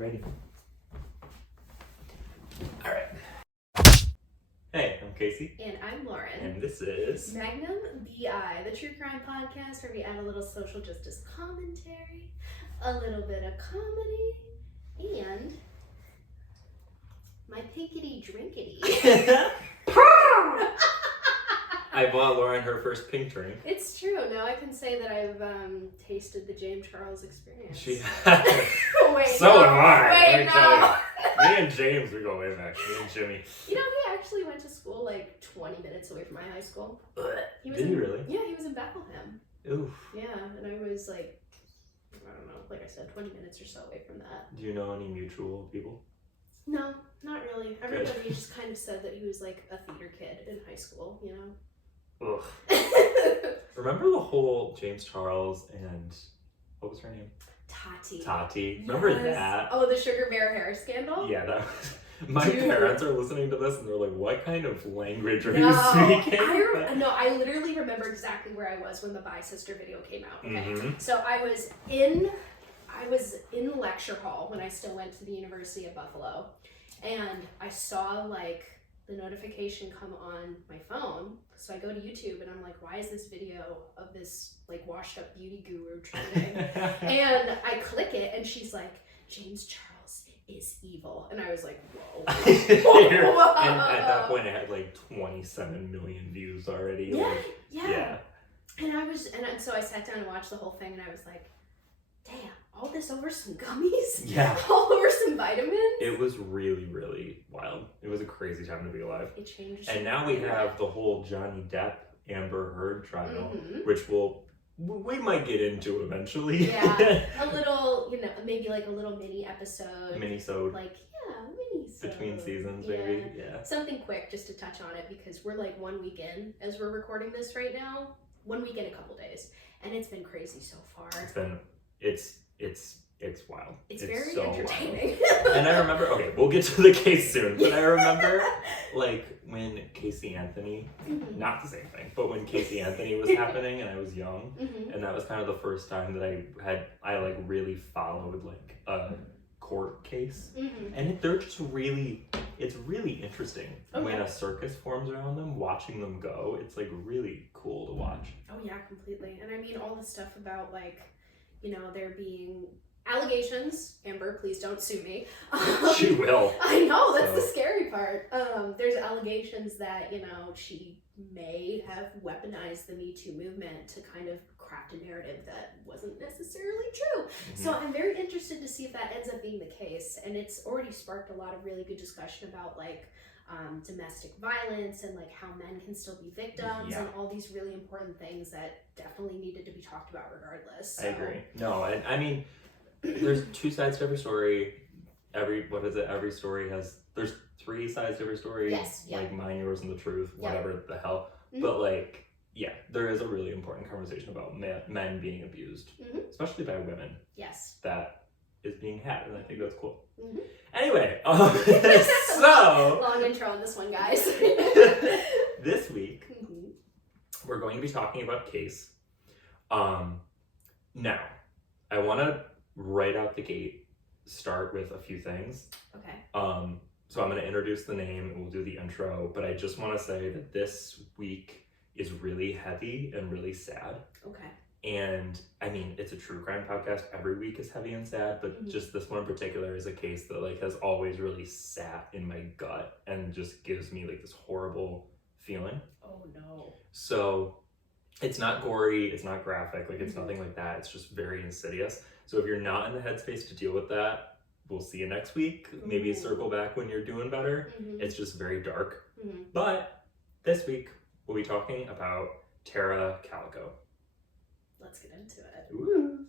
ready? All right. Hey, I'm Casey. And I'm Lauren. And this is Magnum B.I, the true crime podcast where we add a little social justice commentary, a little bit of comedy, and my pinkity drinkity. I bought Lauren her first pink drink. It's true. Now I can say that I've tasted the James Charles experience. She has. Wait, So no. am I. Wait, Let me tell no. you. Me and James, we go way back. Me and Jimmy. You know, he actually went to school like 20 minutes away from my high school. Did he really? Yeah, he was in Bethlehem. Oof. Yeah, and I was like, I don't know, like I said, 20 minutes or so away from that. Do you know any mutual people? No, not really. Everybody just kind of said that he was like a theater kid in high school, you know? Ugh. Remember the whole James Charles and what was her name? Tati. Remember Yes. that? Oh, the sugar bear hair scandal? Yeah, that was. My Dude. parents are listening to this and they're like, "What kind of language are you No, speaking?" I literally remember exactly where I was when the Bi Sister video came out. Okay, Mm-hmm. so I was in the lecture hall when I still went to the University of Buffalo, and I saw like the notification come on my phone. So I go to YouTube and I'm like, why is this video of this like washed up beauty guru trending? And I click it and she's like, James Charles is evil. And I was like, whoa. And at that point it had like 27 million views already. Yeah. And so I sat down and watched the whole thing and I was like, damn, all this over some gummies? Yeah. All over some vitamins? It was really, really wild. It was a crazy time to be alive. It changed. And now we have the whole Johnny Depp Amber Heard trial, Mhm. which we might get into eventually. Yeah, a little, maybe like a little mini episode. Minisode. Like, mini-sode. Between seasons, maybe. Yeah. Something quick just to touch on it because we're like 1 week in as we're recording this right now. 1 week in a couple days. And it's been crazy so far. It's wild. It's very so entertaining. Wild. And I remember, okay, we'll get to the case soon, but I remember like when Casey Anthony, not the same thing, but when Casey Anthony was happening and I was young, and that was kind of the first time that I like really followed like a court case. And it's really interesting when a circus forms around them, watching them go. It's like really cool to watch. Oh yeah, completely. And I mean all the stuff about like, there being allegations. Amber, please don't sue me. She will. I know, that's the scary part. There's allegations that, she may have weaponized the Me Too movement to kind of craft a narrative that wasn't necessarily true. So I'm very interested to see if that ends up being the case. And it's already sparked a lot of really good discussion about like domestic violence and like how men can still be victims and all these really important things that definitely needed to be talked about regardless. So. I agree. No, and I mean, there's two sides to every story. Every story has, there's 3 sides to every story. Yes. Yeah. Like mine, yours, and the truth, whatever the hell. But like, yeah, there is a really important conversation about men being abused, especially by women. Yes. That is being had, and I think that's cool. Anyway, so long intro on this one, guys. This week we're going to be talking about case. Now, I want to right out the gate start with a few things. Okay. So I'm going to introduce the name and we'll do the intro, but I just want to say that this week is really heavy and really sad. Okay. And I mean, it's a true crime podcast. Every week is heavy and sad, but just this one in particular is a case that like has always really sat in my gut and just gives me like this horrible feeling. Oh no. So it's not gory, it's not graphic, like it's nothing like that. It's just very insidious. So if you're not in the headspace to deal with that, we'll see you next week. Maybe circle back when you're doing better. It's just very dark. But this week we'll be talking about Tara Calico. Let's get into it. Ooh.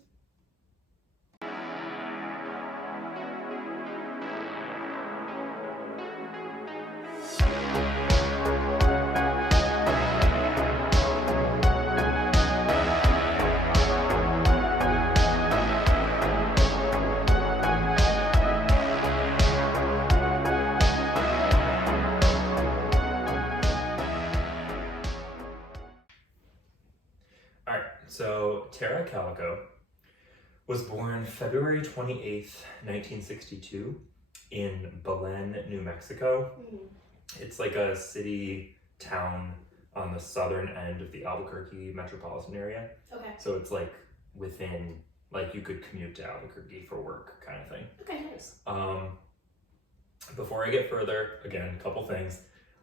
So Tara Calico was born February 28th, 1962 in Belen, New Mexico. It's like a city town on the southern end of the Albuquerque metropolitan area. Okay. So it's like within, like you could commute to Albuquerque for work kind of thing. Okay, nice. Before I get further, again, a couple things.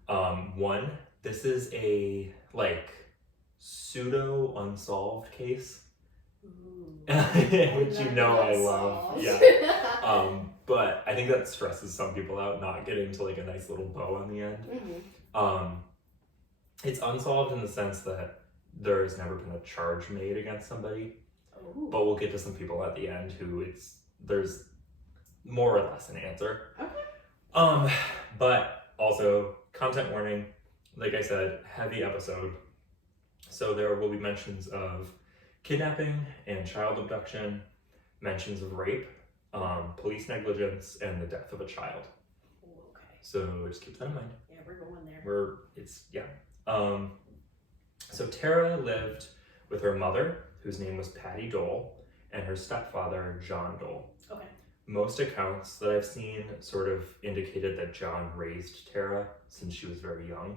One, this is a like pseudo unsolved case. Which you know I love. Yeah. But I think that stresses some people out, not getting to like a nice little bow on the end. It's unsolved in the sense that there has never been a charge made against somebody. Ooh. But we'll get to some people at the end who there's more or less an answer. Okay. But also content warning, like I said, heavy episode. So there will be mentions of kidnapping and child abduction, mentions of rape, police negligence, and the death of a child. Okay. So just keep that in mind. Yeah, we're going there. So Tara lived with her mother, whose name was Patty Dole, and her stepfather, John Dole. Okay. Most accounts that I've seen sort of indicated that John raised Tara since she was very young.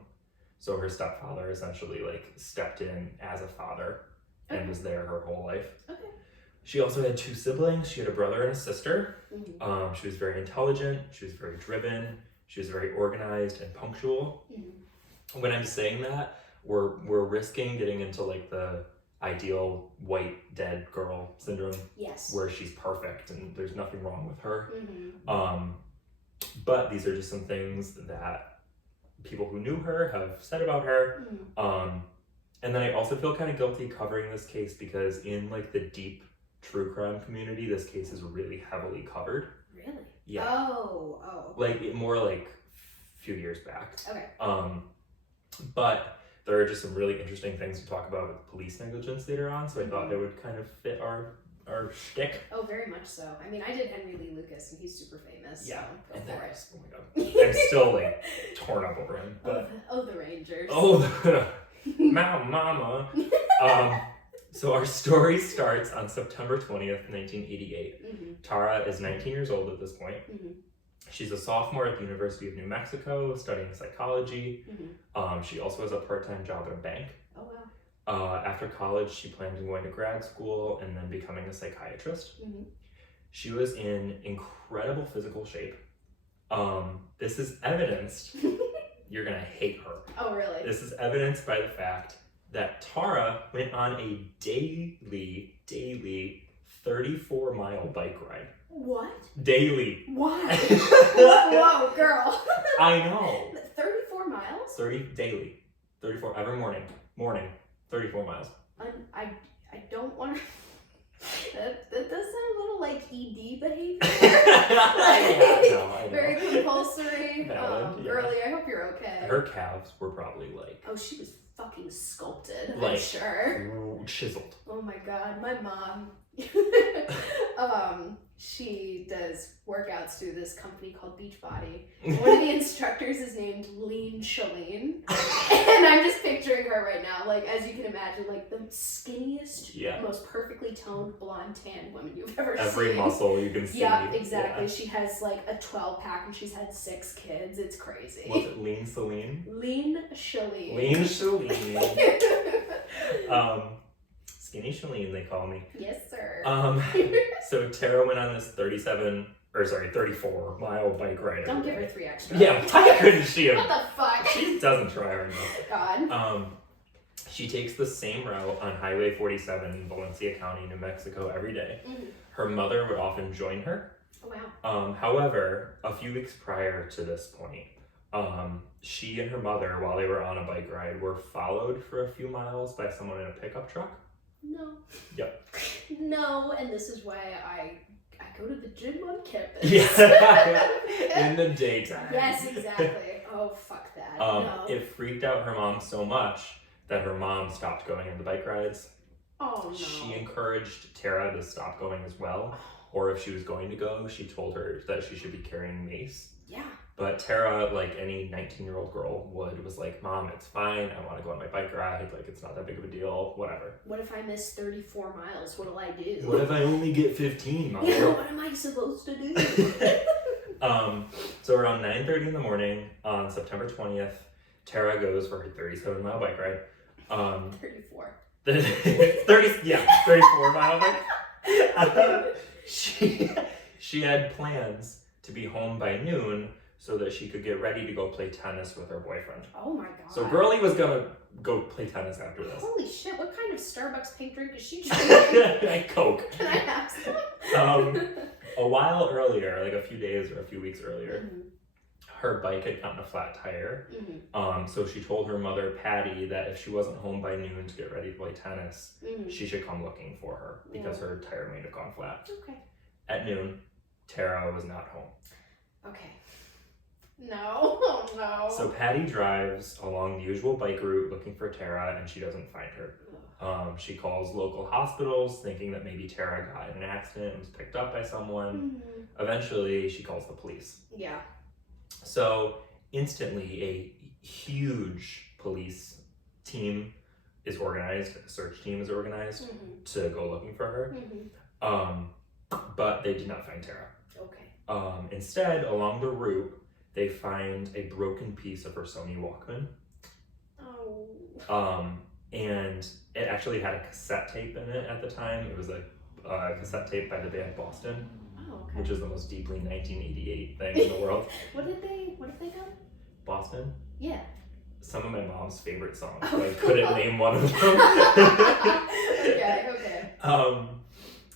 So her stepfather essentially like stepped in as a father and was there her whole life. Okay. She also had 2 siblings. She had a brother and a sister. She was very intelligent. She was very driven. She was very organized and punctual. When I'm saying that, we're risking getting into like the ideal white dead girl syndrome. Yes. Where she's perfect and there's nothing wrong with her. But these are just some things that people who knew her have said about her. And then I also feel kind of guilty covering this case because in like the deep true crime community, this case is really heavily covered. Really? Yeah. Oh. Like more like a few years back. Okay. But there are just some really interesting things to talk about with police negligence later on, so I thought it would kind of fit our shtick. Oh, very much so. I mean, I did Henry Lee Lucas, and he's super famous. Yeah. So go for it. Oh my god. I'm still like torn up over him. But the Rangers. Mama. So our story starts on September 20th, 1988. Tara is 19 years old at this point. She's a sophomore at the University of New Mexico studying psychology. She also has a part-time job at a bank. Oh, wow. After college, she planned on going to grad school and then becoming a psychiatrist. She was in incredible physical shape. This is evidenced, you're gonna hate her. Oh, really? This is evidenced by the fact that Tara went on a daily 34-mile bike ride. What? Daily. Why? Whoa, girl. I know. 34 miles? 30 daily. 34 every morning. 34 miles. I don't want to. That does sound a little like ED behavior. I know. Very compulsory. Valid, Girlie, I hope you're okay. Her calves were probably like. Oh, she was fucking sculpted. Like, I'm sure. Chiseled. Oh my god, my mom. She does workouts through this company called Beachbody. One of the instructors is named Lean Shalene. And I'm just picturing her right now, like, as you can imagine, like the skinniest, most perfectly toned, blonde, tan woman you've ever seen. Every muscle you can see. Yeah, exactly. Yeah. She has like a 12-pack and she's had 6 kids. It's crazy. Was it Lean Celine? Lean Shalene. Lean Shalene. Skinny Shalene, they call me. Yes, sir. So Tara went on this 34-mile bike ride. Don't give her 3 extra. Yeah, why couldn't she have? What the fuck? She doesn't try hard enough. God. She takes the same route on Highway 47 in Valencia County, New Mexico every day. Her mother would often join her. Oh, wow. However, a few weeks prior to this point, she and her mother, while they were on a bike ride, were followed for a few miles by someone in a pickup truck. No. Yep. No, and this is why I go to the gym on campus. Yeah. In the daytime. Yes, exactly. Oh, fuck that. No. It freaked out her mom so much that her mom stopped going on the bike rides. Oh, no. She encouraged Tara to stop going as well. Or if she was going to go, she told her that she should be carrying mace. Yeah. But Tara, like any 19-year-old girl would, was like, Mom, it's fine. I want to go on my bike ride. Like, it's not that big of a deal. Whatever. What if I miss 34 miles? What'll I do? What if I only get 15 miles? Yeah, what am I supposed to do? So around 9:30 in the morning on September 20th, Tara goes for her 37-mile bike ride. 34. 34-mile bike. She had plans to be home by noon so that she could get ready to go play tennis with her boyfriend. Oh my god. So Girlie was gonna go play tennis after this. Holy shit, what kind of Starbucks pink drink is she drinking? Coke. Can I have some? A while earlier, like a few days or a few weeks earlier, her bike had gotten a flat tire. So she told her mother, Patty, that if she wasn't home by noon to get ready to play tennis, she should come looking for her because her tire might have gone flat. Okay. At noon, Tara was not home. Okay. No. Oh no. So Patty drives along the usual bike route looking for Tara, and she doesn't find her. She calls local hospitals thinking that maybe Tara got in an accident and was picked up by someone. Eventually, she calls the police. Yeah. So instantly, a huge police team is organized, a search team is organized to go looking for her. But they did not find Tara. Okay. Instead, along the route, they find a broken piece of her Sony Walkman. Oh. And it actually had a cassette tape in it at the time. It was a cassette tape by the band Boston, which is the most deeply 1988 thing in the world. What have they done? Boston? Yeah. Some of my mom's favorite songs. I couldn't name one of them. Okay.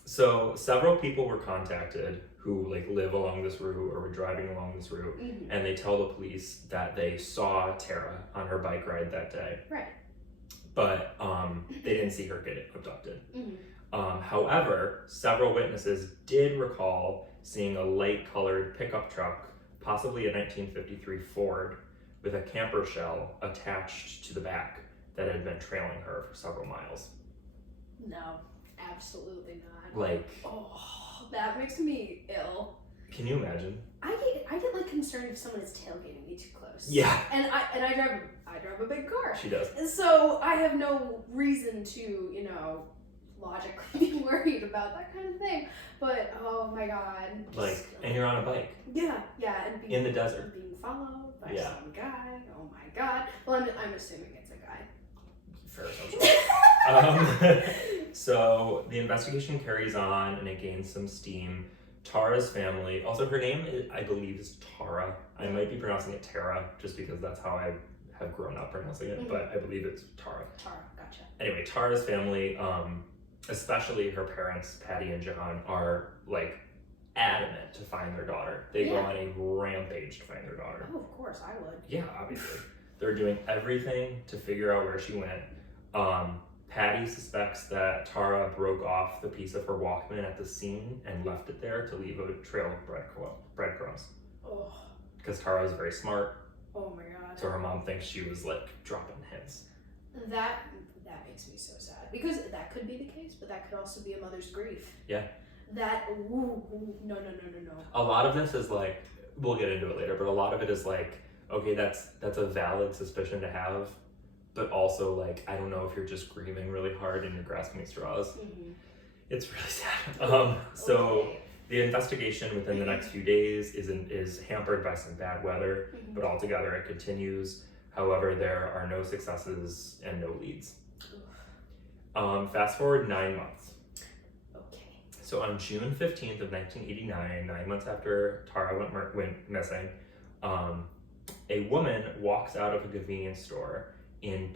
So several people were contacted who like live along this route or were driving along this route, and they tell the police that they saw Tara on her bike ride that day. Right. But they didn't see her get abducted. However, several witnesses did recall seeing a light-colored pickup truck, possibly a 1953 Ford, with a camper shell attached to the back that had been trailing her for several miles. No, absolutely not. Like, oh, that makes me ill. Can you imagine? I get like concerned if someone is tailgating me too close. Yeah. And I drive a big car. She does. And so I have no reason to, logically be worried about that kind of thing. But oh my god. Like, and you're on a bike. Yeah, and in the desert. Being followed by some guy. Oh my god. Well, I'm assuming it's a guy. Fair assumption. So the investigation carries on and it gains some steam. Tara's family, also her name, I believe, is Tara. I might be pronouncing it Tara just because that's how I have grown up pronouncing it, but I believe it's Tara. Tara, gotcha. Anyway, Tara's family, especially her parents, Patty and John, are like adamant to find their daughter. They go on a rampage to find their daughter. Oh, of course, I would. Yeah, obviously. They're doing everything to figure out where she went. Patty suspects that Tara broke off the piece of her Walkman at the scene and left it there to leave a trail of breadcrumbs. Oh. Because Tara is very smart. Oh my god. So her mom thinks she was like dropping hints. That makes me so sad. Because that could be the case, but that could also be a mother's grief. Yeah. That, no. A lot of this is like, we'll get into it later, but a lot of it is like, okay, that's a valid suspicion to have. But also, like, I don't know if you're just grieving really hard and you're grasping at straws. It's really sad. So the investigation within the next few days is hampered by some bad weather, but altogether it continues. However, there are no successes and no leads. Fast forward 9 months. Okay. So on June 15th of 1989, 9 months after Tara went missing, a woman walks out of a convenience store in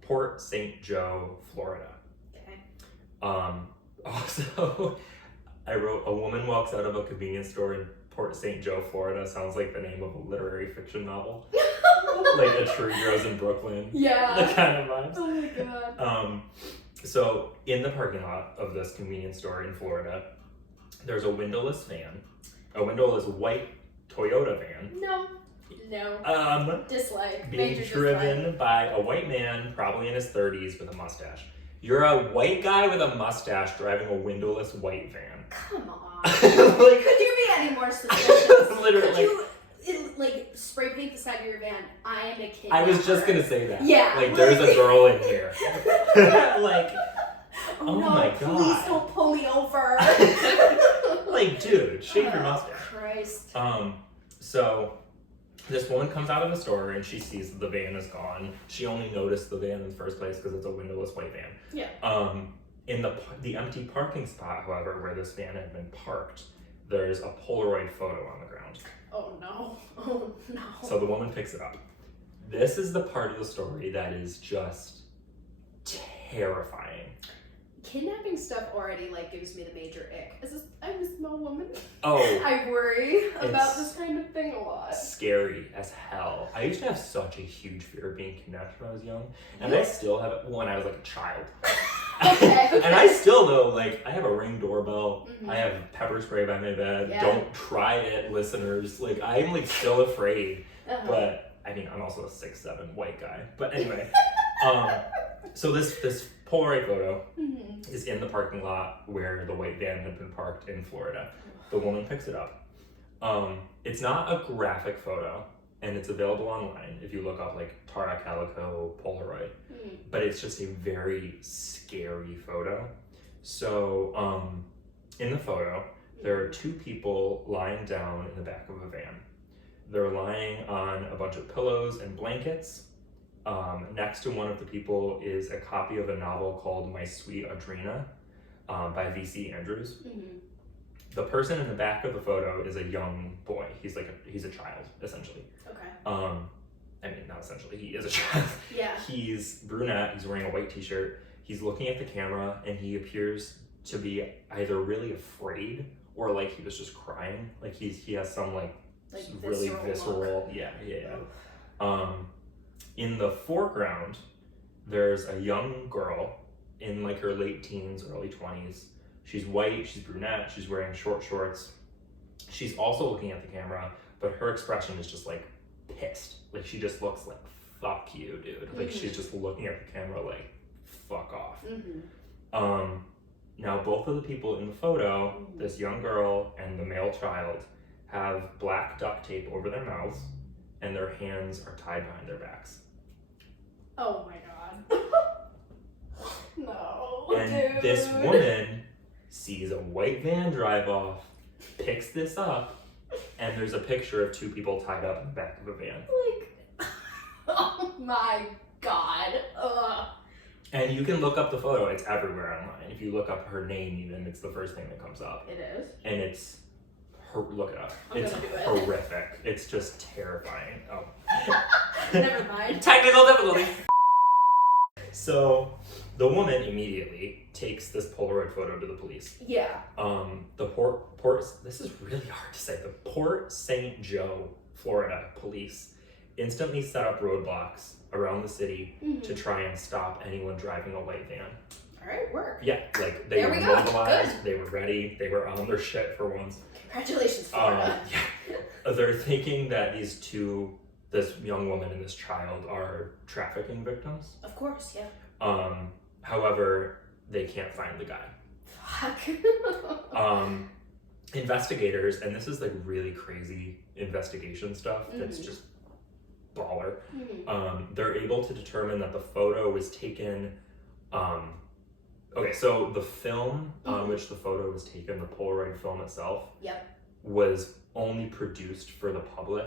Port St. Joe, Florida. Okay. Also, I wrote, a woman walks out of a convenience store in Port St. Joe, Florida. Sounds like the name of a literary fiction novel. Like A Tree Grows in Brooklyn. Yeah. The kind of vibes. Oh my god. So in the parking lot of this convenience store in Florida, there's a windowless white Toyota van. No. Dislike. Being driven by a white man, probably in his 30s, with a mustache. You're a white guy with a mustache driving a windowless white van. Come on. Like, could you be any more suspicious? Literally. Could you, I am a kid. I was just gonna say that. Yeah. Like, there's a girl in here. Like, oh no, my god. Please don't pull me over. Like, dude, shave your mustache. Christ. So this woman comes out of the store and she sees that the van is gone. She only noticed the van in the first place because it's a windowless white van. Yeah. In the empty parking spot, however, where this van had been parked, there's a Polaroid photo on the ground. Oh no. Oh no. So the woman picks it up. This is the part of the story that is just terrifying. Kidnapping stuff already like gives me the major ick. I'm a small woman. Oh. I worry about this kind of thing a lot. Scary as hell. I used to have such a huge fear of being kidnapped when I was young. And I still have it when I was like a child. Okay. And I still though, like, I have a Ring doorbell. Mm-hmm. I have pepper spray by my bed. Yeah. Don't try it, listeners. Like, I'm like still afraid. Uh-huh. But I mean, I'm also a 6'7" white guy. But anyway, so this Polaroid photo is in the parking lot where the white van had been parked in Florida. The woman picks it up. It's not a graphic photo, and it's available online if you look up like Tara Calico Polaroid. But it's just a very scary photo. So in the photo, there are two people lying down in the back of a van. They're lying on a bunch of pillows and blankets. Next to one of the people is a copy of a novel called My Sweet Audrina by V.C. Andrews. The person in the back of the photo is a young boy. He's a child, essentially. Okay. I mean, not essentially, he is a child. Yeah. He's brunette, he's wearing a white t-shirt, he's looking at the camera, and he appears to be either really afraid or like he was just crying. Like he has some like really visceral. Yeah. In the foreground, there's a young girl in like her late teens, early 20s. She's white, she's brunette, she's wearing short shorts. She's also looking at the camera, but her expression is just like pissed. Like she just looks like, fuck you, dude. Like she's just looking at the camera like, fuck off. Now both of the people in the photo, this young girl and the male child, have black duct tape over their mouths and their hands are tied behind their backs. Oh my god. No, and dude. This woman sees a white van drive off, picks this up, and there's a picture of two people tied up in the back of a van. Like, oh my god. Ugh. And you can look up the photo, it's everywhere online. If you look up her name even, it's the first thing that comes up. It is? And it's, look it up. I'm it's gonna do it. horrific. It's just terrifying. Oh. Never mind. Technical difficulty. So the woman immediately takes this Polaroid photo to the police. Yeah. The this is really hard to say. The Port St. Joe, Florida police instantly set up roadblocks around the city to try and stop anyone driving a white van. All right, work. Yeah, like they were mobilized, they were ready, they were on their shit for once. Congratulations, Florida. Yeah. They're thinking that this young woman and this child are trafficking victims. Of course, yeah. However, they can't find the guy. Fuck. Investigators, and this is like really crazy investigation stuff that's just baller. They're able to determine that the photo was taken. Okay, so the film on which the photo was taken, the Polaroid film itself, was only produced for the public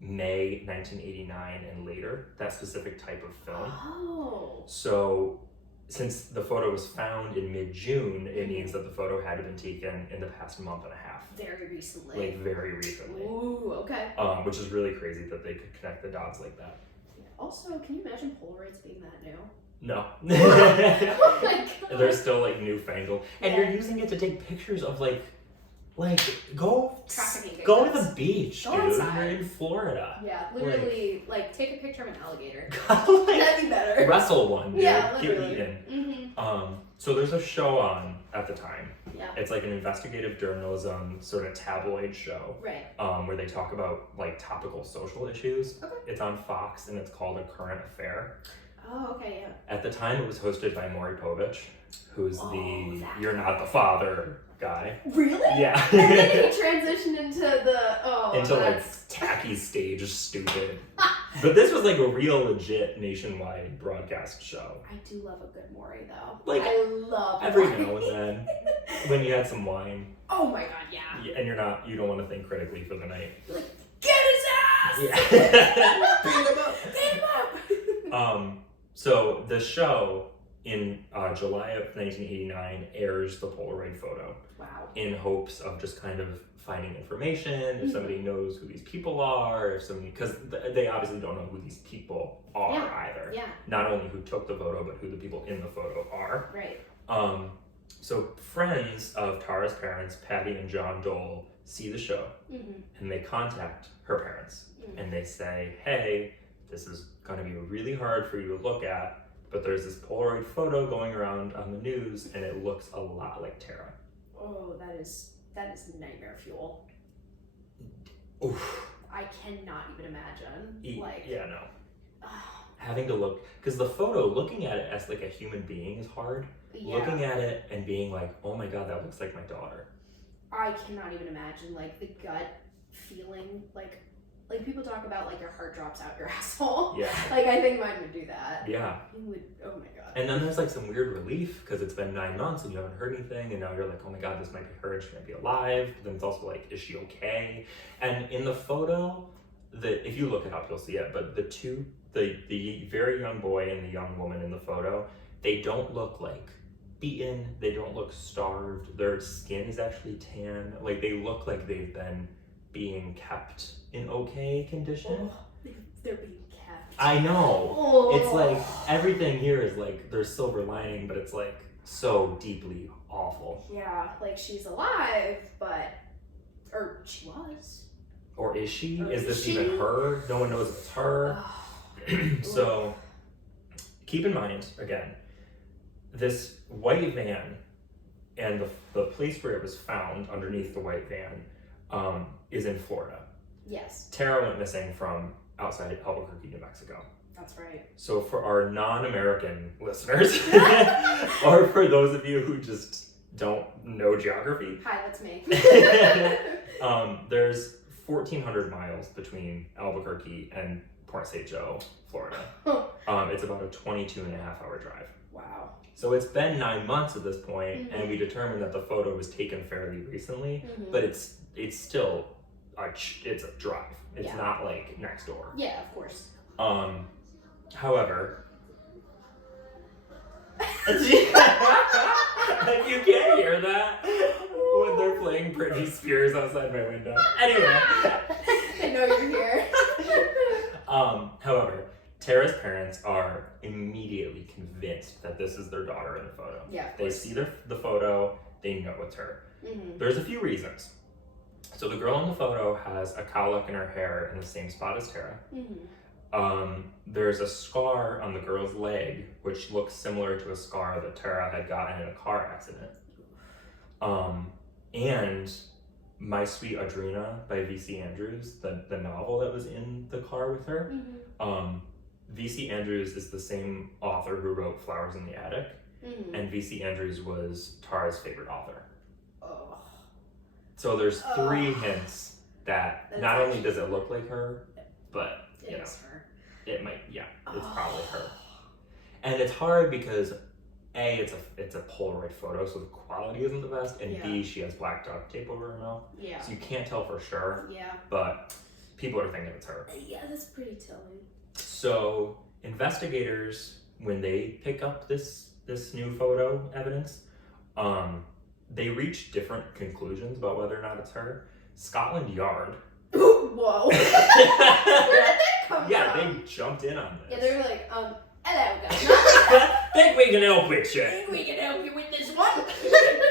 May 1989 and later, that specific type of film. Oh. So since the photo was found in mid-June, it means that the photo had been taken in the past month and a half. Very recently. Like very recently. Ooh, okay. Which is really crazy that they could connect the dots like that. Yeah. Also, can you imagine Polaroids being that new? No. Oh my god. They're still like newfangled. And you're using it to take pictures of like go trafficking go to victims. the beach, Go dude. outside. You're in Florida. Yeah, literally, like take a picture of an alligator. Like, that'd be better. Wrestle one, dude. Yeah, Get literally. eaten. So there's a show on at the time. Yeah. It's like an investigative journalism sort of tabloid show. Right. Where they talk about like topical social issues. Okay. It's on Fox and it's called A Current Affair. Oh, okay, yeah. At the time it was hosted by Maury Povich, who's the that You're Not the Father guy. Really? Yeah. And then he transitioned into the into like tacky stage stupid. But this was like a real legit nationwide broadcast show. I do love a good Maury though. Like, I love every Maury. now and then, when you had some wine. Oh my god, yeah. And you don't want to think critically for the night. Like, get his ass! Yeah. Beat him up! Beat him up! So the show in July of 1989 airs the Polaroid photo. Wow. In hopes of just kind of finding information, if somebody knows who these people are, if somebody, because they obviously don't know who these people are either. Yeah. Not only who took the photo, but who the people in the photo are. Right. So friends of Tara's parents, Patty and John Dole, see the show and they contact her parents and they say, hey, this is going to be really hard for you to look at, but there's this Polaroid photo going around on the news and it looks a lot like Tara. Oh, that is nightmare fuel. Oof. I cannot even imagine. Yeah, no. Having to look, because the photo, looking at it as like a human being is hard. Yeah. Looking at it and being like, oh my god, that looks like my daughter. I cannot even imagine like the gut feeling, like people talk about like your heart drops out your asshole. Yeah. Like I think mine would do that. Yeah. You would. Oh my god. And then there's like some weird relief because it's been 9 months and you haven't heard anything, and now you're like, oh my god, this might be her and she might be alive. But then it's also like, is she okay? And in the photo, if you look it up, you'll see it. But the very young boy and the young woman in the photo, they don't look like beaten. They don't look starved. Their skin is actually tan. Like they look like they've been being kept in okay condition. Oh, they're being kept. I know. Oh. It's like everything here is like there's silver lining, but it's like so deeply awful. Yeah, like she's alive, or she was. Or is she? Or is this she? even her? No one knows if it's her. So keep in mind, again, this white van and the place where it was found underneath the white van is in Florida. Yes. Tara went missing from outside Albuquerque, New Mexico. That's right. So for our non-American listeners, or for those of you who just don't know geography. Hi, that's me. There's 1,400 miles between Albuquerque and Port St. Joe, Florida. It's about a 22.5-hour drive. Wow. So it's been 9 months at this point, and we determined that the photo was taken fairly recently, but it's still it's a drive. It's not like next door. Yeah, of course. However, you can't hear that when they're playing Britney Spears outside my window. Anyway. I know you're here. However, Tara's parents are immediately convinced that this is their daughter in the photo. Yeah. They see the photo, they know it's her. There's a few reasons. So the girl in the photo has a cowlick in her hair in the same spot as Tara. There's a scar on the girl's leg, which looks similar to a scar that Tara had gotten in a car accident. And My Sweet Audrina by V.C. Andrews, the novel that was in the car with her. V.C. Andrews is the same author who wrote Flowers in the Attic, and V.C. Andrews was Tara's favorite author. So there's 3 hints that not only does it look like her, but you know, it might, it's probably her. And it's hard because A, it's a Polaroid photo, so the quality isn't the best, and B, she has black duct tape over her mouth. Yeah. So you can't tell for sure. Yeah. But people are thinking it's her. Yeah, that's pretty telling. So investigators, when they pick up this new photo evidence, they reach different conclusions about whether or not it's her. Scotland Yard. Whoa. Where did that come from? Yeah, they jumped in on this. Yeah, they were like, hello guys. Think we can help with you. Think we can help you with this one?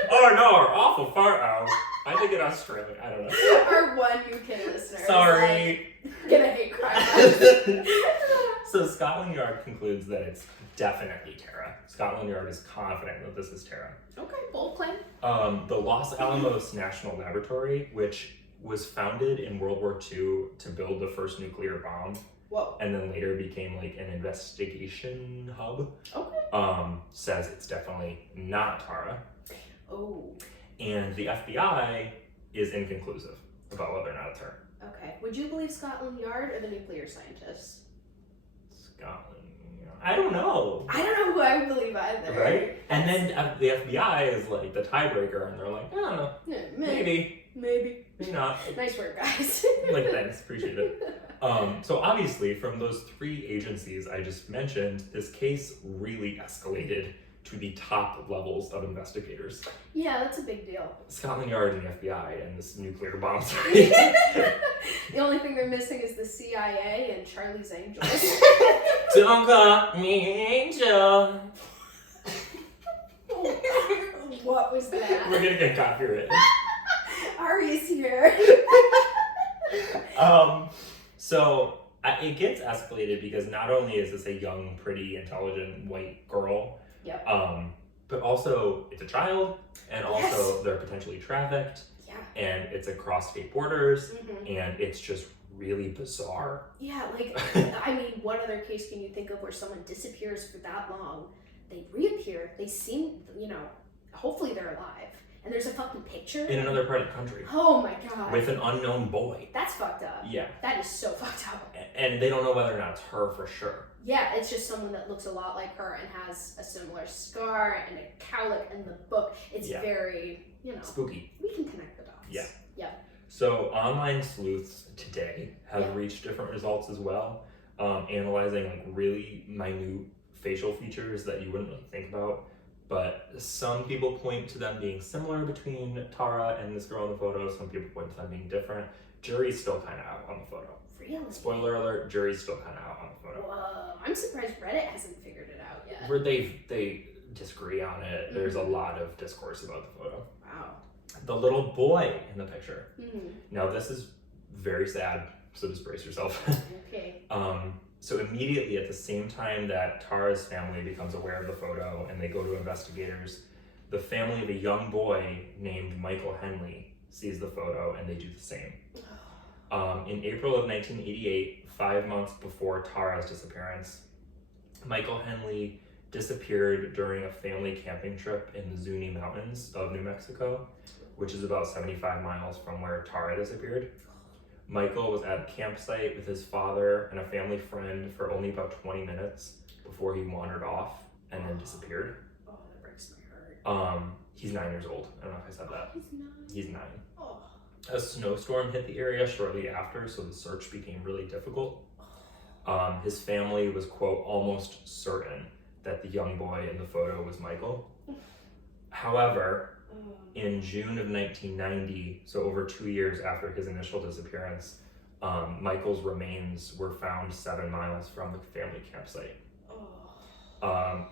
Oh no, our awful far out. I think in Australia, I don't know. Our one UK listener. Sorry. Like, gonna hate crime. So Scotland Yard concludes that it's definitely Tara. Scotland Yard is confident that this is Tara. Okay, bold claim. The Los Alamos National Laboratory, which was founded in World War II to build the first nuclear bomb. Whoa. And then later became like an investigation hub. Okay. Says it's definitely not Tara. Oh. And the FBI is inconclusive about whether or not it's her. Okay. would you believe Scotland Yard or the nuclear scientists? Scotland Yard. I don't know. I don't know who I would believe either. Right? And then the FBI is like the tiebreaker, and they're like, I don't know. Yeah, Maybe. Maybe not. Nice work, guys. Like, thanks. Appreciate it. So obviously, from those 3 agencies I just mentioned, this case really escalated to the top levels of investigators. Yeah, that's a big deal. Scotland Yard and the FBI and this nuclear bomb. The only thing they're missing is the CIA and Charlie's Angels. Don't call me angel. What was that? We're gonna get copyrighted. Ari's here. So it gets escalated because not only is this a young, pretty, intelligent white girl, yep. But also it's a child, and also they're potentially trafficked, and it's across state borders, and it's just really bizarre. Yeah, like, I mean, what other case can you think of where someone disappears for that long, they reappear, they seem, hopefully they're alive, and there's a fucking picture? In another part of the country. Oh my god. With an unknown boy. That's fucked up. Yeah. That is so fucked up. And they don't know whether or not it's her for sure. Yeah, it's just someone that looks a lot like her and has a similar scar and a cowlick in the book. It's very, spooky. We can connect the dots. Yeah. Yeah. So online sleuths today have reached different results as well, analyzing like really minute facial features that you wouldn't really think about. But some people point to them being similar between Tara and this girl in the photo. Some people point to them being different. Jury's still kind of out on the photo. Really? Spoiler alert, jury's still kind of out on the photo. Whoa, I'm surprised Reddit hasn't figured it out yet. Where they disagree on it. There's a lot of discourse about the photo. Wow. The little boy in the picture. Mm-hmm. Now this is very sad, so just brace yourself. Okay. So immediately at the same time that Tara's family becomes aware of the photo and they go to investigators, the family of a young boy named Michael Henley sees the photo and they do the same. In April of 1988, 5 months before Tara's disappearance, Michael Henley disappeared during a family camping trip in the Zuni Mountains of New Mexico, which is about 75 miles from where Tara disappeared. Michael was at a campsite with his father and a family friend for only about 20 minutes before he wandered off and then disappeared. Oh, that breaks my heart. He's 9 years old. I don't know if I said that. He's 9? He's 9. Oh. A snowstorm hit the area shortly after, so the search became really difficult. His family was, quote, almost certain that the young boy in the photo was Michael. However, in June of 1990, so over 2 years after his initial disappearance, Michael's remains were found 7 miles from the family campsite.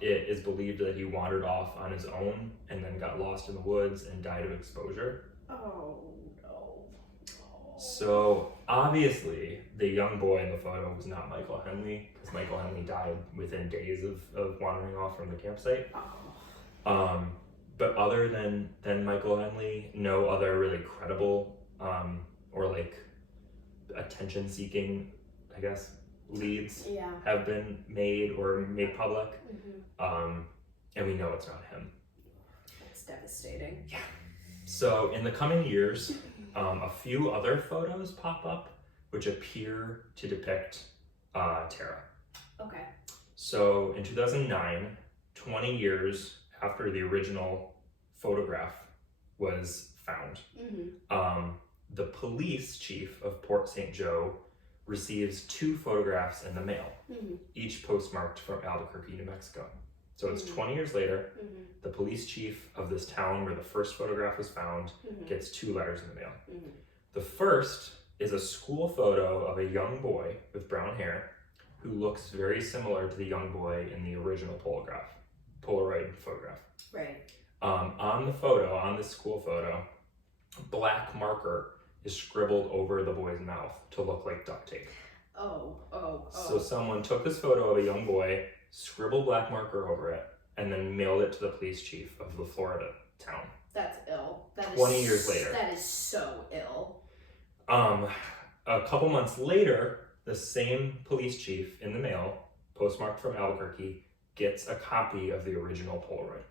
It is believed that he wandered off on his own and then got lost in the woods and died of exposure. Oh, no. Oh. So obviously, the young boy in the photo was not Michael Henley, because Michael Henley died within days of wandering off from the campsite. But other than Michael Henley, no other really credible or like attention-seeking, I guess, leads have been made or made public. And we know it's not him. It's devastating. Yeah. So in the coming years, a few other photos pop up which appear to depict Tara. Okay. So in 2009, 20 years after the original photograph was found, the police chief of Port St. Joe receives 2 photographs in the mail, each postmarked from Albuquerque, New Mexico. So it's 20 years later, the police chief of this town where the first photograph was found gets 2 letters in the mail. The first is a school photo of a young boy with brown hair who looks very similar to the young boy in the original Polaroid photograph. Right. On the photo, on this school photo, black marker is scribbled over the boy's mouth to look like duct tape. So someone took this photo of a young boy, scribbled black marker over it, and then mailed it to the police chief of the Florida town. That's ill. 20 years later. That is so ill. A couple months later, the same police chief in the mail, postmarked from Albuquerque, gets a copy of the original Polaroid,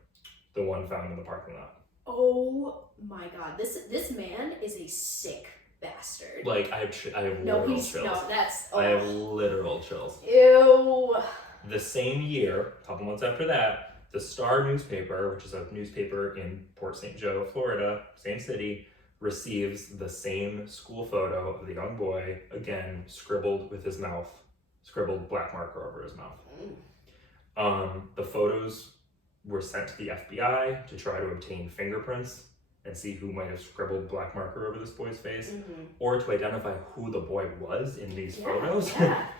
the one found in the parking lot. Oh my god, this man is a sick bastard. Like, I have literal chills. No, that's... Oh. I have literal chills. Ew. The same year, a couple months after that, the Star newspaper, which is a newspaper in Port St. Joe, Florida, same city, receives the same school photo of the young boy, again, scribbled black marker over his mouth. The photos were sent to the FBI to try to obtain fingerprints and see who might have scribbled black marker over this boy's face, or to identify who the boy was in these photos,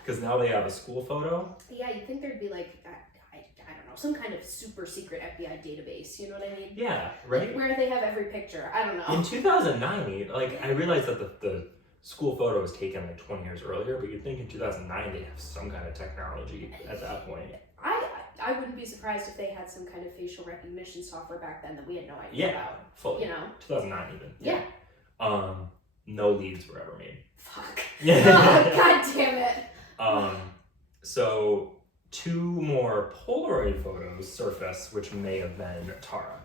because now they have a school photo. Yeah, you'd think there'd be like, I don't know, some kind of super secret FBI database, you know what I mean? Yeah, right? Like where they have every picture, I don't know. In 2009, like, I realized that the school photo was taken like 20 years earlier, but you'd think in 2009 they'd have some kind of technology at that point. I wouldn't be surprised if they had some kind of facial recognition software back then that we had no idea about. Fully. You know? 2009 even. Yeah. No leads were ever made. Fuck. Oh, God damn it. So 2 more Polaroid photos surface, which may have been Tara.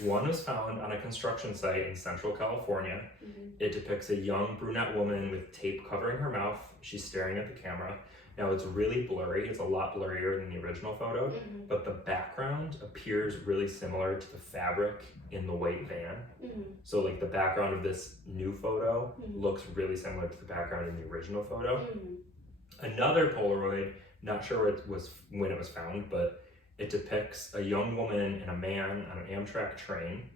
One was found on a construction site in Central California. It depicts a young brunette woman with tape covering her mouth. She's staring at the camera. Now, it's really blurry. It's a lot blurrier than the original photo, but the background appears really similar to the fabric in the white van. So, like, the background of this new photo looks really similar to the background in the original photo. Another Polaroid, not sure when it was found, but it depicts a young woman and a man on an Amtrak train.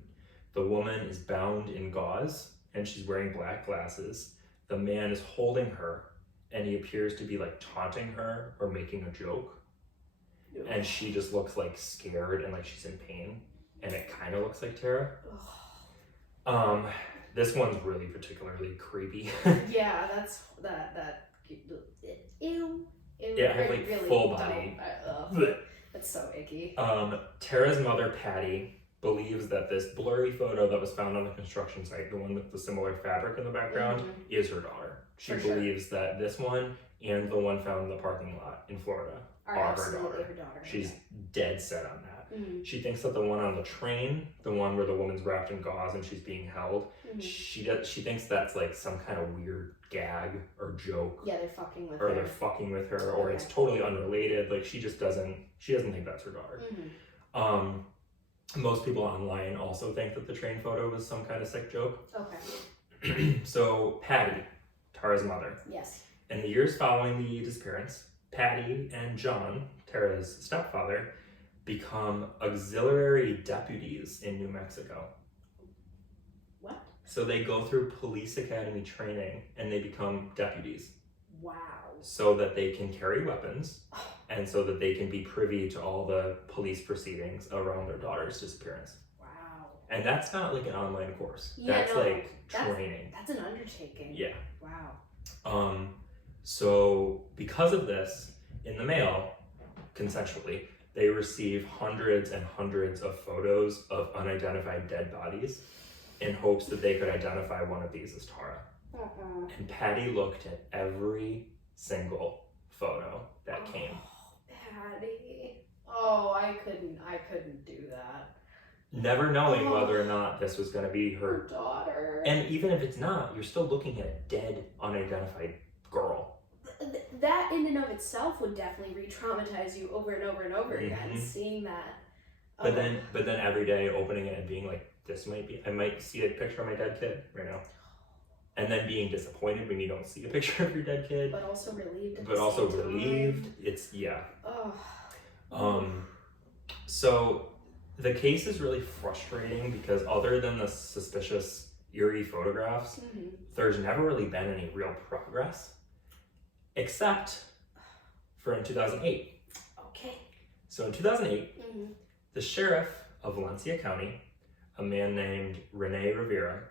The woman is bound in gauze, and she's wearing black glasses. The man is holding her, and he appears to be like taunting her or making a joke. And she just looks like scared and like she's in pain. And it kind of looks like Tara. This one's really particularly creepy. Yeah, that's that. Ew. Yeah, I have like really full body. That's so icky. Tara's mother, Patty, believes that this blurry photo that was found on the construction site, the one with the similar fabric in the background, is her daughter. She believes that this one and the one found in the parking lot in Florida are her daughter. She's dead set on that. She thinks that the one on the train, the one where the woman's wrapped in gauze and she's being held, she thinks that's like some kind of weird gag or joke. Yeah, they're fucking with her. Or they're fucking with her, or it's totally unrelated. Like, she doesn't think that's her daughter. Most people online also think that the train photo was some kind of sick joke. Okay. So Patty, Tara's mother. Yes. In the years following the disappearance, Patty and John, Tara's stepfather, become auxiliary deputies in New Mexico. What? So they go through police academy training and they become deputies. Wow. So that they can carry weapons and so that they can be privy to all the police proceedings around their daughter's disappearance. Wow. And that's not like an online course. Yeah, that's training. That's an undertaking. Yeah. Wow. So because of this, in the mail, consensually, they receive hundreds and hundreds of photos of unidentified dead bodies in hopes that they could identify one of these as Tara. And Patty looked at every single photo that came. Patty. Oh, I couldn't do that. Never knowing whether or not this was going to be her daughter. And even if it's not, you're still looking at a dead, unidentified girl. That in and of itself would definitely re-traumatize you over and over and over again, seeing that. But then every day opening it and being like, I might see a picture of my dead kid right now. And then being disappointed when you don't see a picture of your dead kid. But also relieved. It's, yeah. So the case is really frustrating because other than the suspicious, eerie photographs, there's never really been any real progress. Except for in 2008. Okay. So in 2008, the sheriff of Valencia County, a man named Rene Rivera,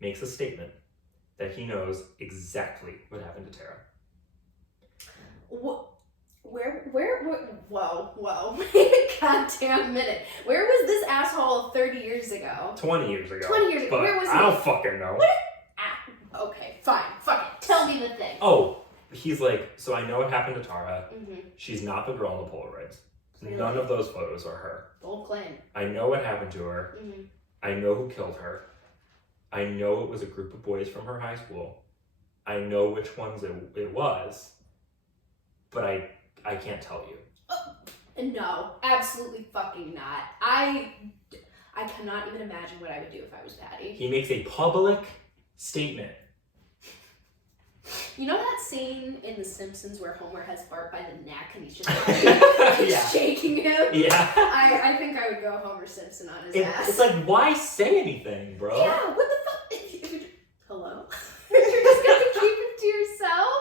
makes a statement that he knows exactly what happened to Tara. Whoa, goddamn minute. Where was this asshole 30 years ago? 20 years ago. But where was he? I don't fucking know. What? Okay, fine, fuck it. Tell me the thing. Oh, he's like, so I know what happened to Tara. She's not the girl in the Polaroids. Really? None of those photos are her. Bold claim. I know what happened to her. I know who killed her. I know it was a group of boys from her high school. I know which ones it was, but I can't tell you. No, absolutely fucking not. I cannot even imagine what I would do if I was Patty. He makes a public statement. You know that scene in The Simpsons where Homer has Bart by the neck and he's just shaking him? Yeah. I think I would go Homer Simpson on his ass. It's like, why say anything, bro? Yeah, what the fuck? If you're hello? You're just gonna keep it to yourself?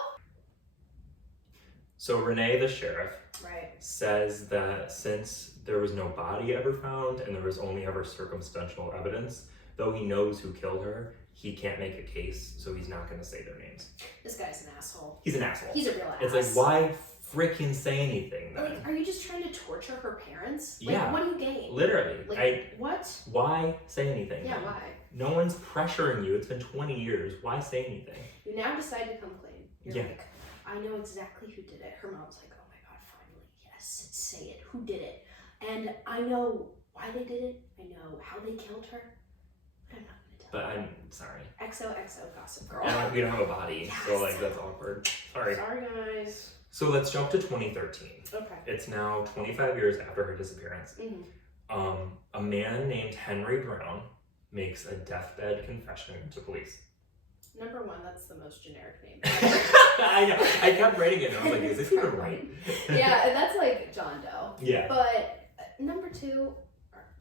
So Renee, the sheriff, right, says that since there was no body ever found and there was only ever circumstantial evidence, though he knows who killed her, he can't make a case, so he's not going to say their names. This guy's an asshole. He's an asshole. He's a real ass. It's like, why freaking say anything then? Like, are you just trying to torture her parents? Like, yeah. what do you gain? Literally. Like, what? Why say anything? Yeah, then? why? No one's pressuring you. It's been 20 years. Why say anything? You now decide to come clean. You're Yeah. like, I know exactly who did it. Her mom's like, oh my god, finally, yes, say it. Who did it? And I know why they did it. I know how they killed her. But I'm not going to tell But you. I'm sorry. XOXO Gossip Girl. We don't have a body, so like that's awkward. Sorry. Sorry, guys. So let's jump to 2013. Okay. It's now 25 years after her disappearance. Mm-hmm. A man named Henry Brown makes a deathbed confession to police. Number one, that's the most generic name. I know. I kept writing it and I was like, is this even right? Yeah, and that's like John Doe. Yeah. But number two,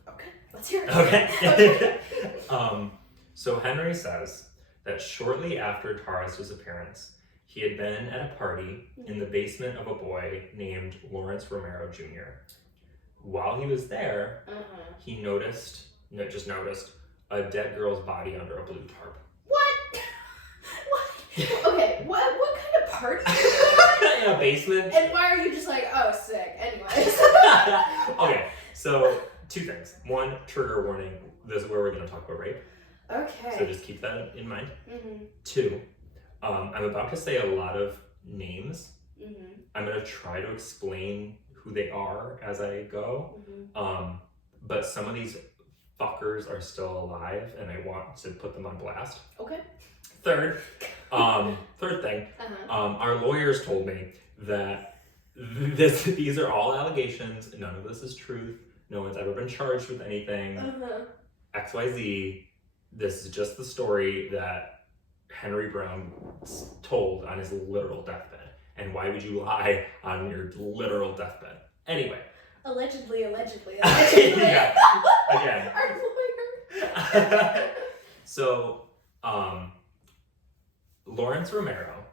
okay, let's hear it. Okay. So Henry says that shortly after Tara's disappearance, he had been at a party in the basement of a boy named Lawrence Romero Jr. While he was there, he noticed a dead girl's body under a blue tarp. What? What? Okay, what kind of party is that? In a basement. And why are you just like, oh, sick? Anyways. Okay, so two things. One, trigger warning. This is where we're going to talk about rape. Okay. So just keep that in mind. Mm-hmm. Two, I'm about to say a lot of names. Mm-hmm. I'm going to try to explain who they are as I go. Mm-hmm. But some of these fuckers are still alive and I want to put them on blast. Okay. Third thing, our lawyers told me that these are all allegations. None of this is truth. No one's ever been charged with anything. XYZ. This is just the story that Henry Brown told on his literal deathbed. And why would you lie on your literal deathbed? Anyway. Allegedly. Yeah. Again. Our lawyer. So, Lawrence Romero,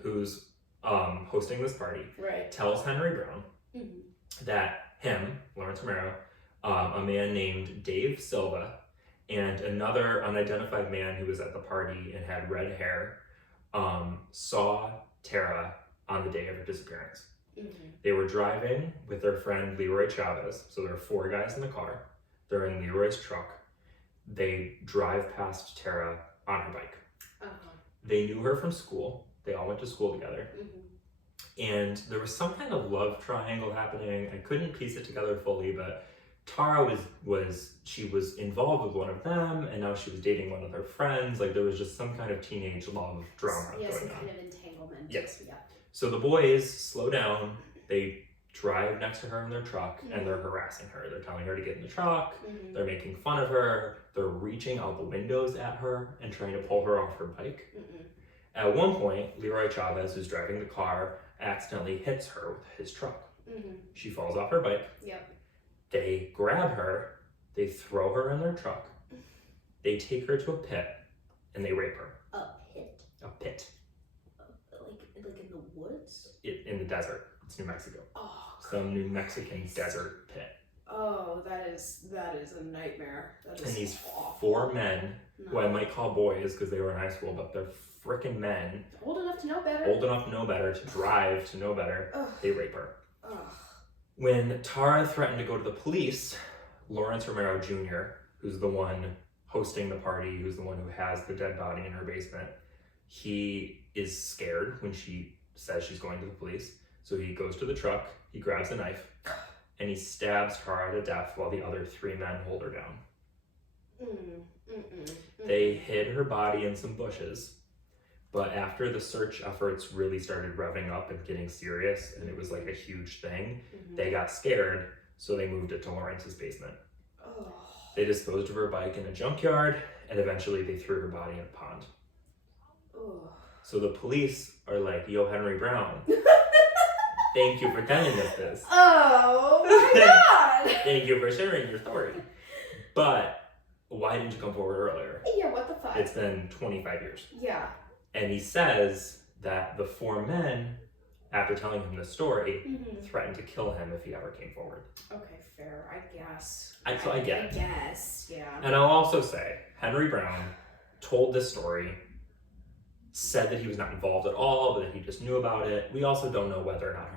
who's hosting this party, right, tells Henry Brown that him, Lawrence Romero, a man named Dave Silva, and another unidentified man who was at the party and had red hair, saw Tara on the day of her disappearance. They were driving with their friend Leroy Chavez, so there are 4 guys in the car. They're in Leroy's truck. They drive past Tara on her bike. They knew her from school. They all went to school together. And there was some kind of love triangle happening. I couldn't piece it together fully, but Tara was involved with one of them, and now she was dating one of their friends. Like there was just some kind of teenage love drama going on. Some kind of entanglement. Yes. Yeah. So the boys slow down. They drive next to her in their truck, and they're harassing her. They're telling her to get in the truck. They're making fun of her. They're reaching out the windows at her and trying to pull her off her bike. At one point, Leroy Chavez, who's driving the car, accidentally hits her with his truck. She falls off her bike. Yep. They grab her. They throw her in their truck. They take her to a pit, and they rape her. A pit? A pit. Like in the woods? In the desert. It's New Mexico. Oh, some New Mexican desert pit. Oh, that is a nightmare. That is and these awful. 4 men, who I might call boys because they were in high school, but they're freaking men. Old enough to know better. Old enough to know better, to drive to know better. Ugh. They rape her. Ugh. When Tara threatened to go to the police, Lawrence Romero Jr., who's the one hosting the party, who's the one who has the dead body in her basement, he is scared when she says she's going to the police. So he goes to the truck, he grabs a knife, and he stabs Tara to death while the other 3 men hold her down. They hid her body in some bushes. But after the search efforts really started revving up and getting serious, and it was like a huge thing, they got scared, so they moved it to Lawrence's basement. Oh. They disposed of her bike in a junkyard, and eventually they threw her body in a pond. Oh. So the police are like, yo, Henry Brown, thank you for telling us this. Oh my god! Thank you for sharing your story. But why didn't you come forward earlier? Yeah, what the fuck? It's been 25 years. Yeah. And he says that the 4 men, after telling him the story, threatened to kill him if he ever came forward. Okay, fair, I guess. I get it. I guess, yeah. And I'll also say, Henry Brown told this story, said that he was not involved at all, but that he just knew about it. We also don't know whether or not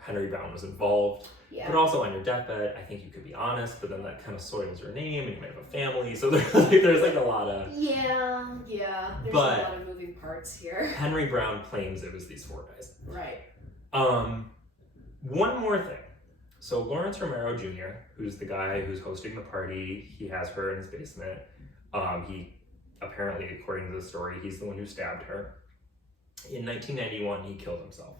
Henry Brown was involved. Yeah. But also on your deathbed, I think you could be honest, but then that kind of soils your name, and you might have a family, so there's like a lot of... Yeah. There's a lot of moving parts here. Henry Brown claims it was these 4 guys. Right. One more thing. So Lawrence Romero Jr., who's the guy who's hosting the party, he has her in his basement. He apparently, according to the story, he's the one who stabbed her. In 1991, he killed himself.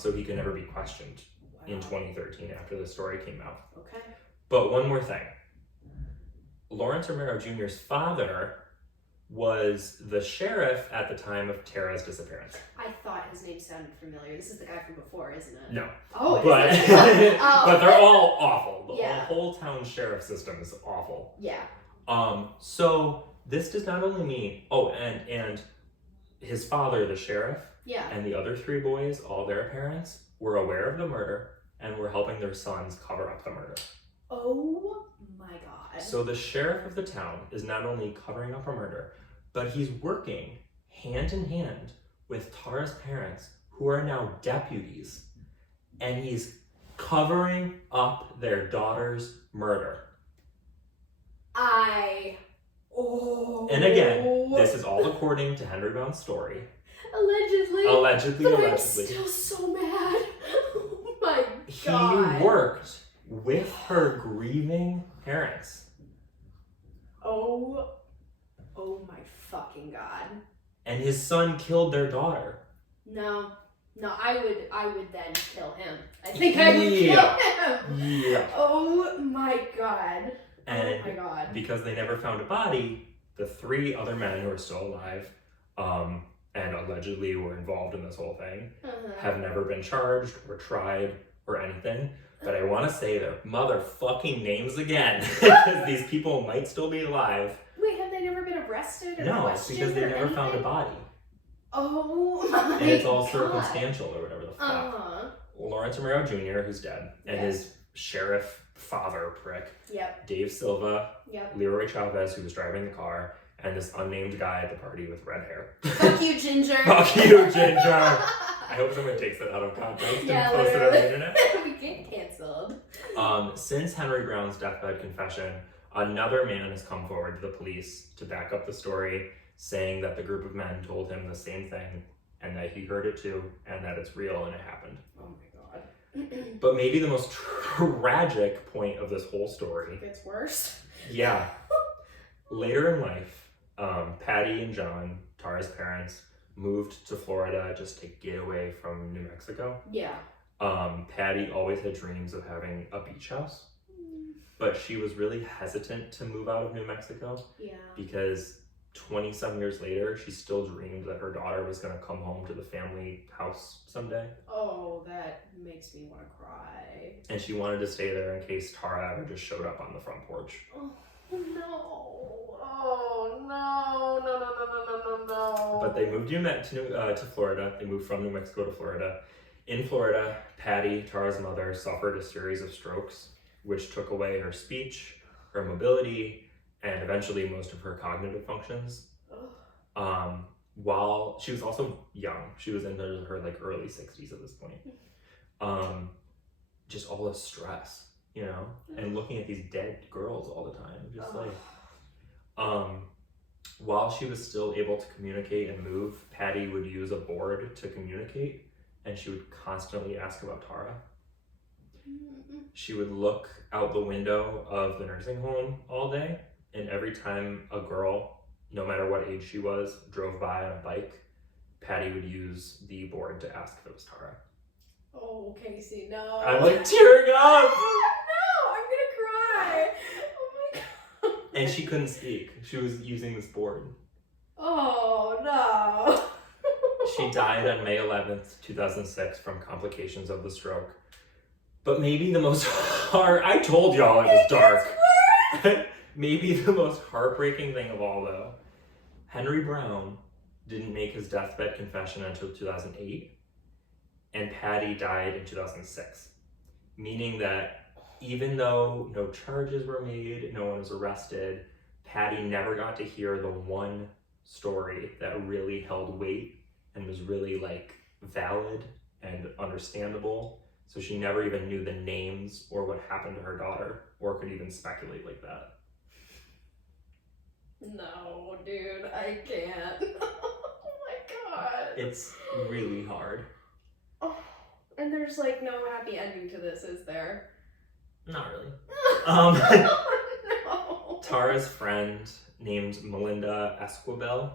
So he could never be questioned in 2013 after the story came out. Okay. But one more thing. Lawrence Romero Jr.'s father was the sheriff at the time of Tara's disappearance. I thought his name sounded familiar. This is the guy from before, isn't it? No. Oh, but but they're all awful. The whole town sheriff system is awful. Yeah. So this does not only mean and his father, the sheriff, and the other 3 boys, all their parents, were aware of the murder and were helping their sons cover up the murder. Oh my god. So the sheriff of the town is not only covering up a murder, but he's working hand in hand with Tara's parents, who are now deputies, and he's covering up their daughter's murder. And again, this is all according to Henry Brown's story. Allegedly. But I'm Allegedly. still so mad. Oh my god. He worked with her grieving parents. Oh my fucking god. And his son killed their daughter. No, I would then kill him. I think I would kill him. Yeah. Oh my god. And oh my god. Because they never found a body, the 3 other men who are still alive, and allegedly were involved in this whole thing, have never been charged or tried or anything. But I want to say their motherfucking names again, because these people might still be alive. Wait, have they never been arrested or No, questioned because they or never anything? found a body. Oh my god. And it's all circumstantial or whatever the fuck. Uh-huh. Lawrence Romero Jr., who's dead, and his sheriff father prick, Dave Silva, Leroy Chavez, who was driving the car, and this unnamed guy at the party with red hair. Fuck you, Ginger. Fuck you, Ginger. I hope someone takes that out of context and posts it on the internet. We get canceled. Since Henry Brown's deathbed confession, another man has come forward to the police to back up the story, saying that the group of men told him the same thing, and that he heard it too, and that it's real and it happened. Oh my god. But maybe the most tragic point of this whole story. It gets worse. Yeah. Later in life, Patty and John, Tara's parents, moved to Florida just to get away from New Mexico. Yeah. Patty always had dreams of having a beach house, but she was really hesitant to move out of New Mexico. Yeah. Because 20-some years later, she still dreamed that her daughter was going to come home to the family house someday. Oh, that makes me want to cry. And she wanted to stay there in case Tara ever just showed up on the front porch. Oh, no. Oh, no. But they moved to Florida. They moved from New Mexico to Florida. In Florida, Patty, Tara's mother, suffered a series of strokes, which took away her speech, her mobility, and eventually most of her cognitive functions. While she was also young, she was in her like early 60s at this point. Just all the stress, you know, and looking at these dead girls all the time, just while she was still able to communicate and move, Patty would use a board to communicate, and she would constantly ask about Tara. She would look out the window of the nursing home all day, and every time a girl no matter what age she was, drove by on a bike, Patty would use the board to ask if it was Tara. Oh, Casey, no. I'm like tearing up! No, I'm gonna cry. Oh my god. And she couldn't speak. She was using this board. Oh no. She died on May 11th, 2006 from complications of the stroke. But maybe the most I told y'all it was dark. Maybe the most heartbreaking thing of all, though, Henry Brown didn't make his deathbed confession until 2008, and Patty died in 2006. Meaning that even though no charges were made, no one was arrested, Patty never got to hear the one story that really held weight and was really like valid and understandable. So she never even knew the names or what happened to her daughter, or could even speculate like that. No, dude, I can't. Oh my god. It's really hard. Oh, and there's like no happy ending to this, is there? Not really. No. Tara's friend named Melinda Esquivel,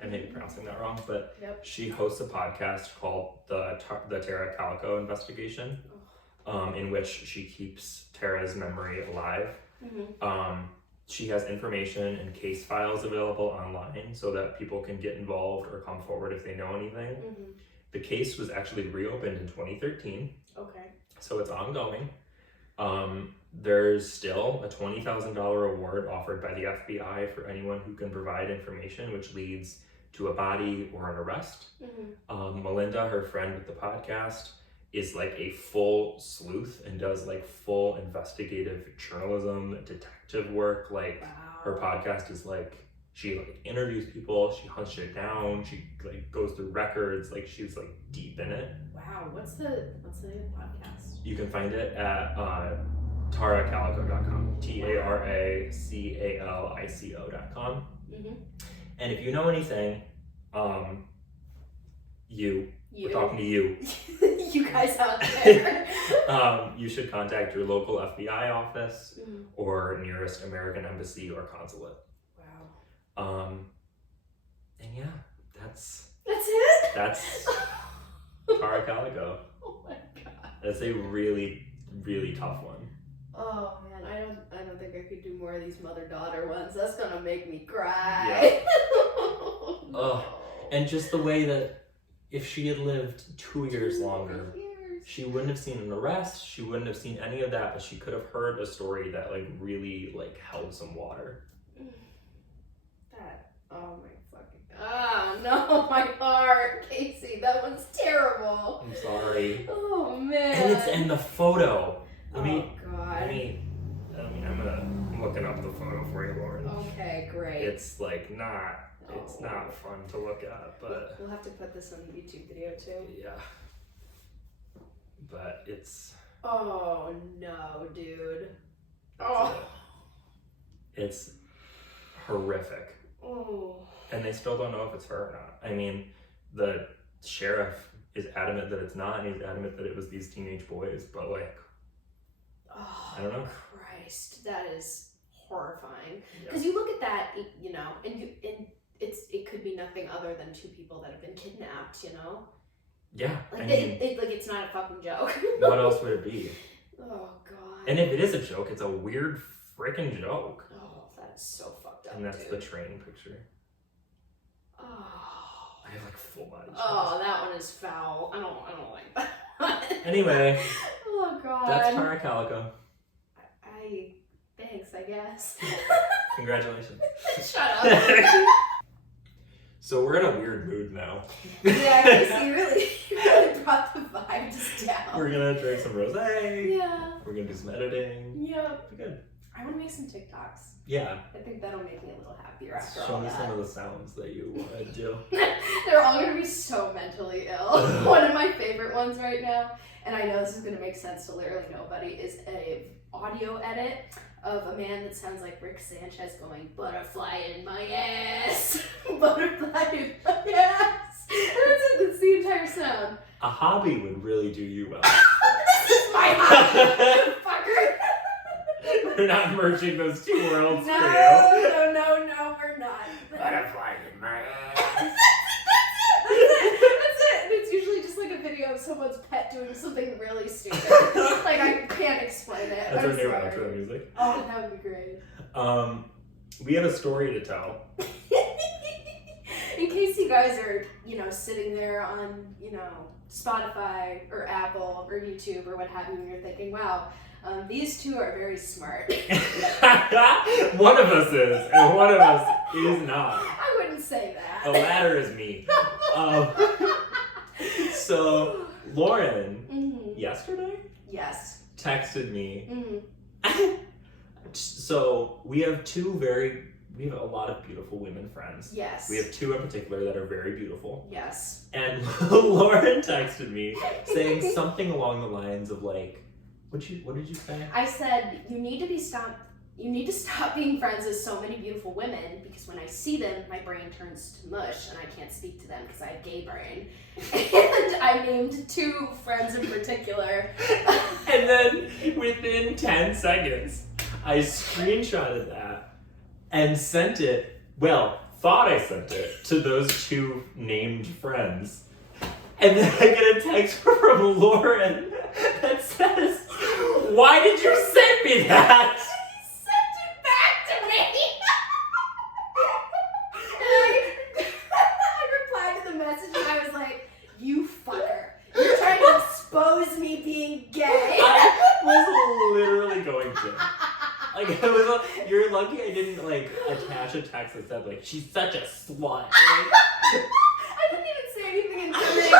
I may be pronouncing that wrong, but Yep. she hosts a podcast called the Tara Calico Investigation, in which she keeps Tara's memory alive. Mm-hmm. She has information and case files available online so that people can get involved or come forward if they know anything. Mm-hmm. The case was actually reopened in 2013. Okay. So it's ongoing. There's still a $20,000 award offered by the FBI for anyone who can provide information which leads to a body or an arrest. Mm-hmm. Melinda, her friend with the podcast, is like a full sleuth and does like full investigative journalism, detective work. Like her podcast is like, she like interviews people, she hunts shit down, she like goes through records, like she's like deep in it. Wow, what's the name of the podcast? You can find it at taracalico.com, TARACALICO.com. Mm-hmm. And if you know anything, we're talking to you. You guys out there. You should contact your local FBI office or nearest American embassy or consulate. Wow. And yeah, that's it? That's Tara Calico. Oh my god. That's a really, really tough one. Oh man, I don't think I could do more of these mother-daughter ones. That's gonna make me cry. Yeah. No. And just the way that if she had lived 2 years longer, years. she wouldn't have seen an arrest, she wouldn't have seen any of that, but she could have heard a story that like really like held some water. No, my heart, Casey, that one's terrible. I'm sorry. Oh man. And the photo. God. I'm looking up the photo for you, Lauren. Okay, great. It's like it's not fun to look at, but we'll have to put this on the YouTube video too. Yeah. But it's. Oh no, dude. It's horrific. Oh. And they still don't know if it's her or not. I mean, the sheriff is adamant that it's not, and he's adamant that it was these teenage boys, but like, I don't know. Christ, that is horrifying. Because you look at that, you know, and it could be nothing other than two people that have been kidnapped, you know? Yeah. Like, it's not a fucking joke. What else would it be? Oh, God. And if it is a joke, it's a weird freaking joke. Oh, that's so fucked up, And that's dude. the train picture. Oh. I have like full body chills. Oh, that one is foul. I don't like that. Anyway. Oh, God. That's Tara Calico. Thanks, I guess. Congratulations. Shut up. So we're in a weird mood now. Yeah, Casey, you really brought the vibes down. We're gonna drink some rosé. Yeah. We're gonna do some editing. Yeah. Be good. I want to make some TikToks. Yeah. I think that'll make me a little happier after Show all me that. some of the sounds that you want to do. They're all going to be so mentally ill. One of my favorite ones right now, and I know this is going to make sense to literally nobody, is a audio edit of a man that sounds like Rick Sanchez going, "Butterfly in my ass, butterfly in my ass." That's the entire sound. A hobby would really do you well. This is my hobby, fucker. We're not merging those two worlds for you. No, we're not. something really stupid. Like, I can't explain it. That's our I'm new sorry. outro music. Oh, that would be great. We have a story to tell. In case you guys are, sitting there on, Spotify or Apple or YouTube or what have you, and you're thinking, wow, these two are very smart. One of us is, and one of us is not. I wouldn't say that. The latter is me. So, Lauren, yesterday? Yes. Texted me. Mm-hmm. So, we have a lot of beautiful women friends. Yes. We have two in particular that are very beautiful. Yes. And Lauren texted me saying something along the lines of like, what did you say? I said, you need to stop being friends with so many beautiful women, because when I see them, my brain turns to mush and I can't speak to them because I have gay brain. And I named two friends in particular. And then within 10 seconds, I screenshotted that and sent it, thought I sent it to those two named friends. And then I get a text from Lauren that says, "Why did you send me that?" She sent it back to me. And I replied to the message and I was like, you fucker. You're trying to expose me being gay. I was literally going to. Like, you're lucky I didn't, attach a text that said, she's such a slut. I didn't even say anything intimidating.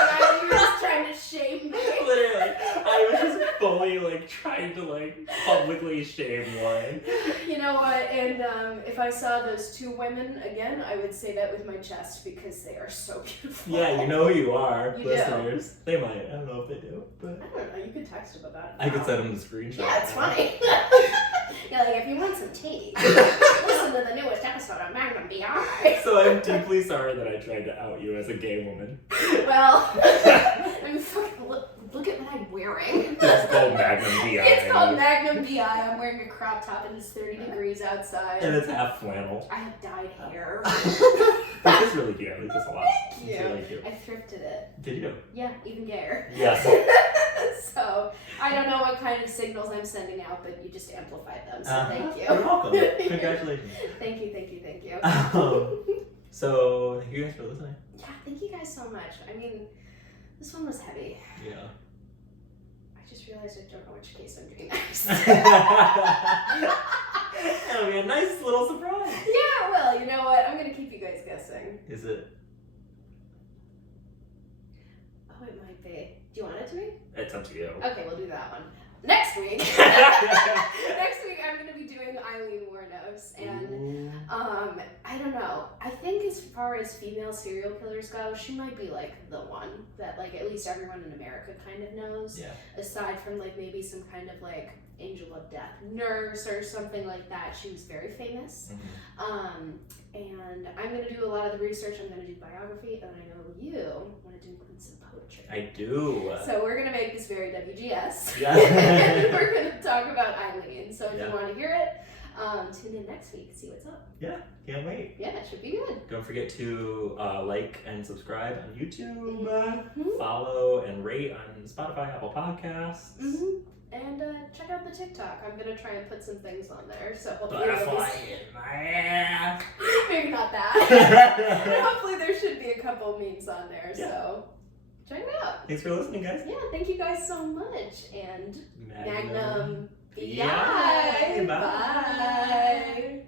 You were just trying to shame me. Literally. I was just fully, trying to, publicly shame Lauren. You know what? And if I saw those two women again, I would say that with my chest, because they are so beautiful. Yeah, you know who you are, You listeners. Do. They might. I don't know if they do, but... I don't know. You could text them about it. I could send them the screenshot. Yeah, it's funny. Yeah, if you want some tea, listen to the newest episode of Magnum B.I. So I'm deeply sorry that I tried to out you as a gay woman. Well, I mean, fucking look at what I'm wearing. It's called Magnum B.I. It's called Magnum B.I. I'm wearing a crop top and it's 30 degrees outside. And it's half flannel. I have dyed hair. This is really cute. I like this a lot. Thank you. It's really cute. I thrifted it. Did you? Yeah, even gayer. Yes. So, I don't know what kind of signals I'm sending out, but you just amplified them, so thank you. You're welcome. Congratulations. Thank you. So, thank you guys for listening. Yeah, thank you guys so much. I mean, this one was heavy. Yeah. I just realized I don't know which case I'm doing next. That'll be a nice little surprise. Yeah, well, you know what? I'm going to keep you guys guessing. Is it? Oh, it might be. Do you want it to be? It's up to you. Okay, we'll do that one. Next week, I'm going to be doing Eileen Wuornos, and I don't know. I think as far as female serial killers go, she might be the one that at least everyone in America kind of knows. Yeah. Aside from maybe some kind of angel of death nurse or something like that, she was very famous. Mm-hmm. And I'm going to do a lot of the research. I'm going to do biography, and I know you want to include some poetry. I do. So we're going to make this very WGS. Yeah. And we're going to talk about Eileen. So if you want to hear it, tune in next week, see what's up. Yeah, can't wait. Yeah, it should be good. Don't forget to like and subscribe on YouTube, Mm-hmm. follow and rate on Spotify, Apple Podcasts. Mm-hmm. And check out the TikTok. I'm going to try and put some things on there. So hopefully Butterfly in my ass. maybe not that. But hopefully there should be a couple memes on there. Yeah. So check it out. Thanks for listening, guys. Yeah, thank you guys so much. And Magnum B.I. B.I. Bye.